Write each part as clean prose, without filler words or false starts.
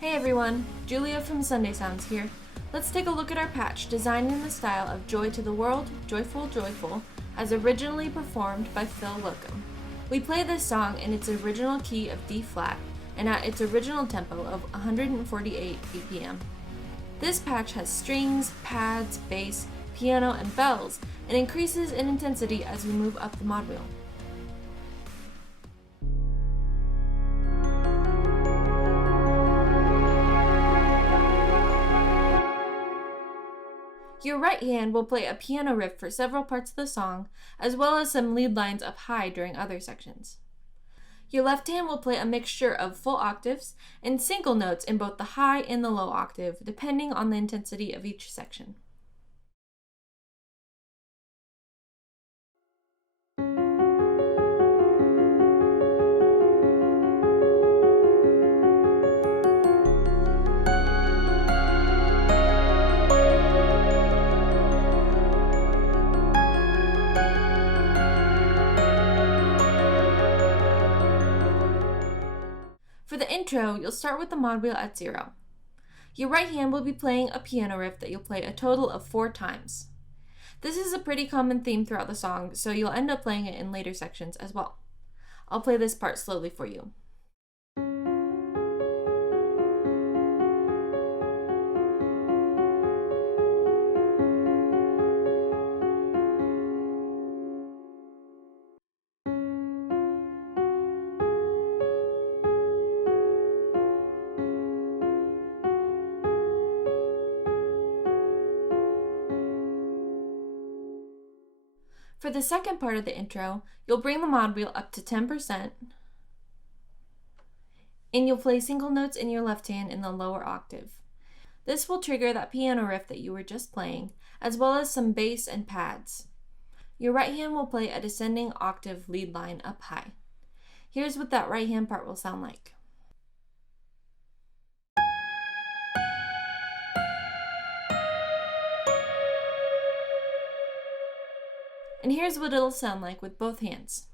Hey everyone, Julia from Sunday Sounds here. Let's take a look at our patch designed in the style of Joy to the World, Joyful, Joyful, as originally performed by Phil Wickham. We play this song in its original key of D flat and at its original tempo of 148 BPM. This patch has strings, pads, bass, piano, and bells, and increases in intensity as we move up the mod wheel. Your right hand will play a piano riff for several parts of the song, as well as some lead lines up high during other sections. Your left hand will play a mixture of full octaves and single notes in both the high and the low octave, depending on the intensity of each section. For the intro, you'll start with the mod wheel at 0. Your right hand will be playing a piano riff that you'll play a total of 4 times. This is a pretty common theme throughout the song, so you'll end up playing it in later sections as well. I'll play this part slowly for you. For the second part of the intro, you'll bring the mod wheel up to 10%, and you'll play single notes in your left hand in the lower octave. This will trigger that piano riff that you were just playing, as well as some bass and pads. Your right hand will play a descending octave lead line up high. Here's what that right hand part will sound like. And here's what it'll sound like with both hands.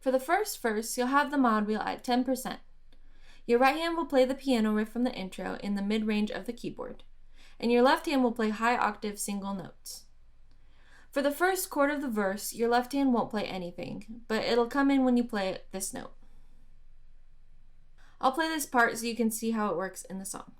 For the first verse, you'll have the mod wheel at 10%. Your right hand will play the piano riff from the intro in the mid-range of the keyboard, and your left hand will play high octave single notes. For the first chord of the verse, your left hand won't play anything, but it'll come in when you play this note. I'll play this part so you can see how it works in the song.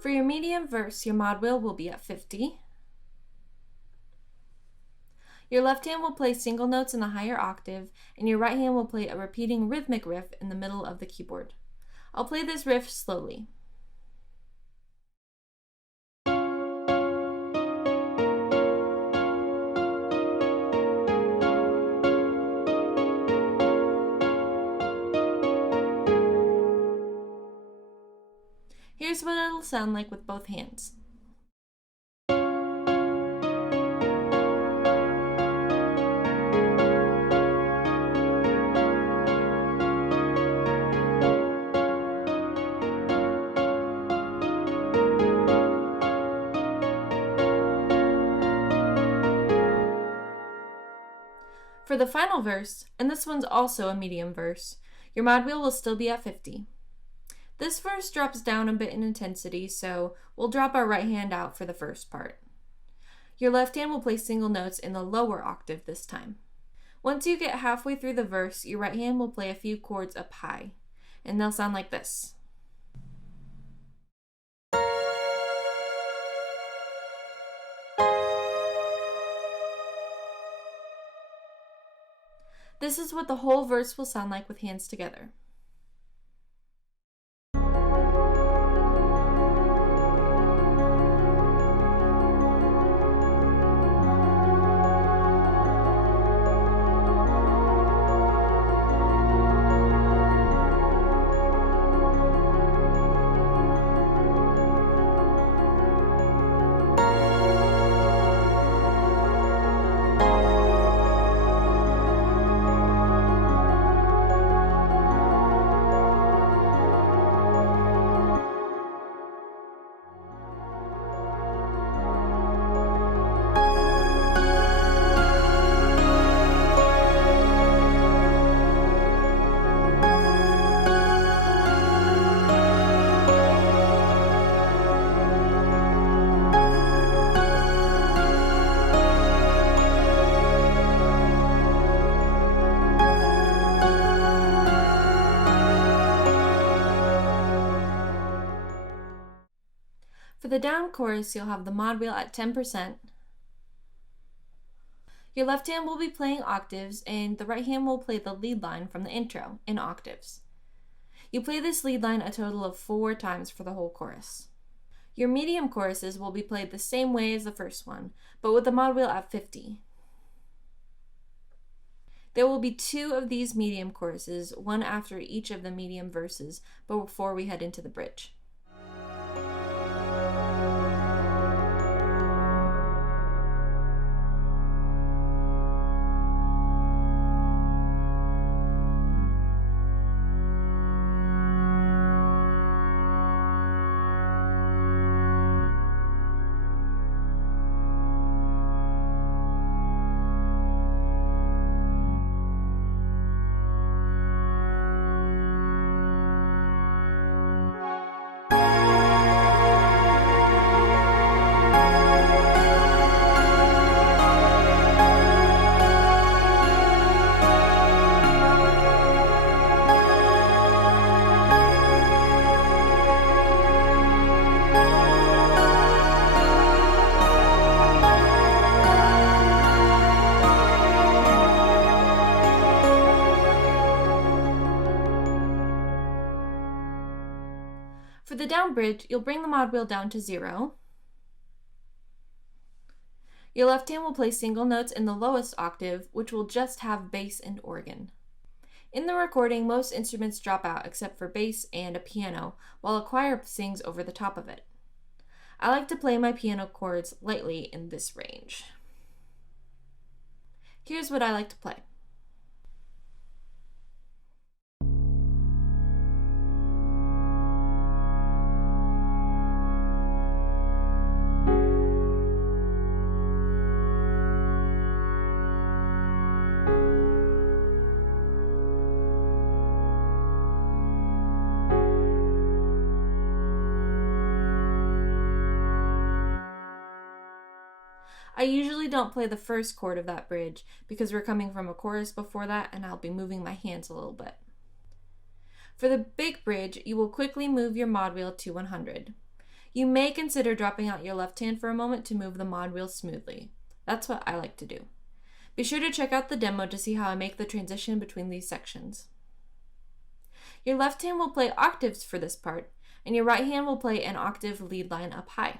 For your medium verse, your mod wheel will be at 50. Your left hand will play single notes in the higher octave, and your right hand will play a repeating rhythmic riff in the middle of the keyboard. I'll play this riff slowly. Here's what it'll sound like with both hands. For the final verse, and this one's also a medium verse, your mod wheel will still be at 50. This verse drops down a bit in intensity, so we'll drop our right hand out for the first part. Your left hand will play single notes in the lower octave this time. Once you get halfway through the verse, your right hand will play a few chords up high, and they'll sound like this. This is what the whole verse will sound like with hands together. For the down chorus, you'll have the mod wheel at 10%. Your left hand will be playing octaves, and the right hand will play the lead line from the intro in octaves. You play this lead line a total of 4 times for the whole chorus. Your medium choruses will be played the same way as the first one, but with the mod wheel at 50. There will be 2 of these medium choruses, one after each of the medium verses, before we head into the bridge. For the down bridge, you'll bring the mod wheel down to 0. Your left hand will play single notes in the lowest octave, which will just have bass and organ. In the recording, most instruments drop out except for bass and a piano, while a choir sings over the top of it. I like to play my piano chords lightly in this range. Here's what I like to play. I usually don't play the first chord of that bridge because we're coming from a chorus before that and I'll be moving my hands a little bit. For the big bridge, you will quickly move your mod wheel to 100. You may consider dropping out your left hand for a moment to move the mod wheel smoothly. That's what I like to do. Be sure to check out the demo to see how I make the transition between these sections. Your left hand will play octaves for this part, and your right hand will play an octave lead line up high.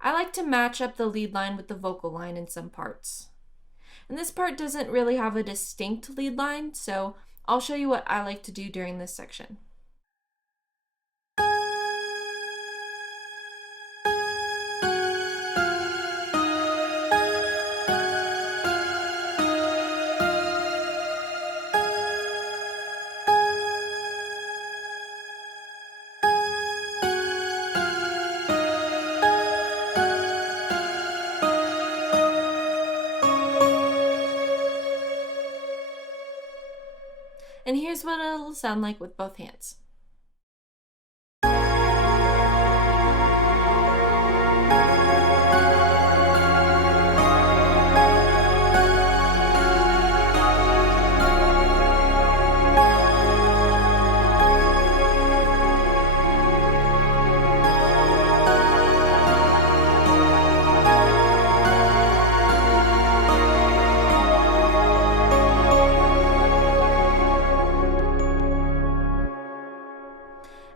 I like to match up the lead line with the vocal line in some parts. And this part doesn't really have a distinct lead line, so I'll show you what I like to do during this section. And here's what it'll sound like with both hands.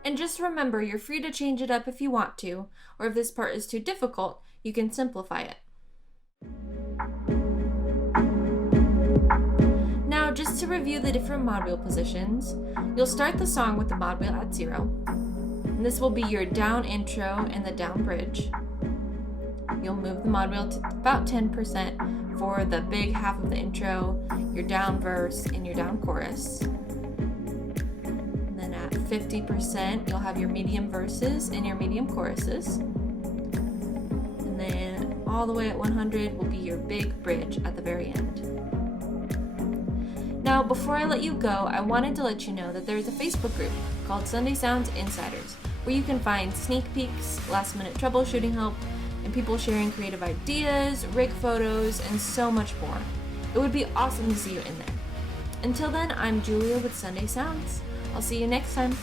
And just remember, you're free to change it up if you want to, or if this part is too difficult, you can simplify it. Now, just to review the different mod wheel positions, you'll start the song with the mod wheel at 0. And this will be your down intro and the down bridge. You'll move the mod wheel to about 10% for the big half of the intro, your down verse, and your down chorus. 50%, you'll have your medium verses and your medium choruses. And then all the way at 100 will be your big bridge at the very end. Now, before I let you go, I wanted to let you know that there's a Facebook group called Sunday Sounds Insiders, where you can find sneak peeks, last-minute troubleshooting help, and people sharing creative ideas, rig photos, and so much more. It would be awesome to see you in there. Until then, I'm Julia with Sunday Sounds. I'll see you next time.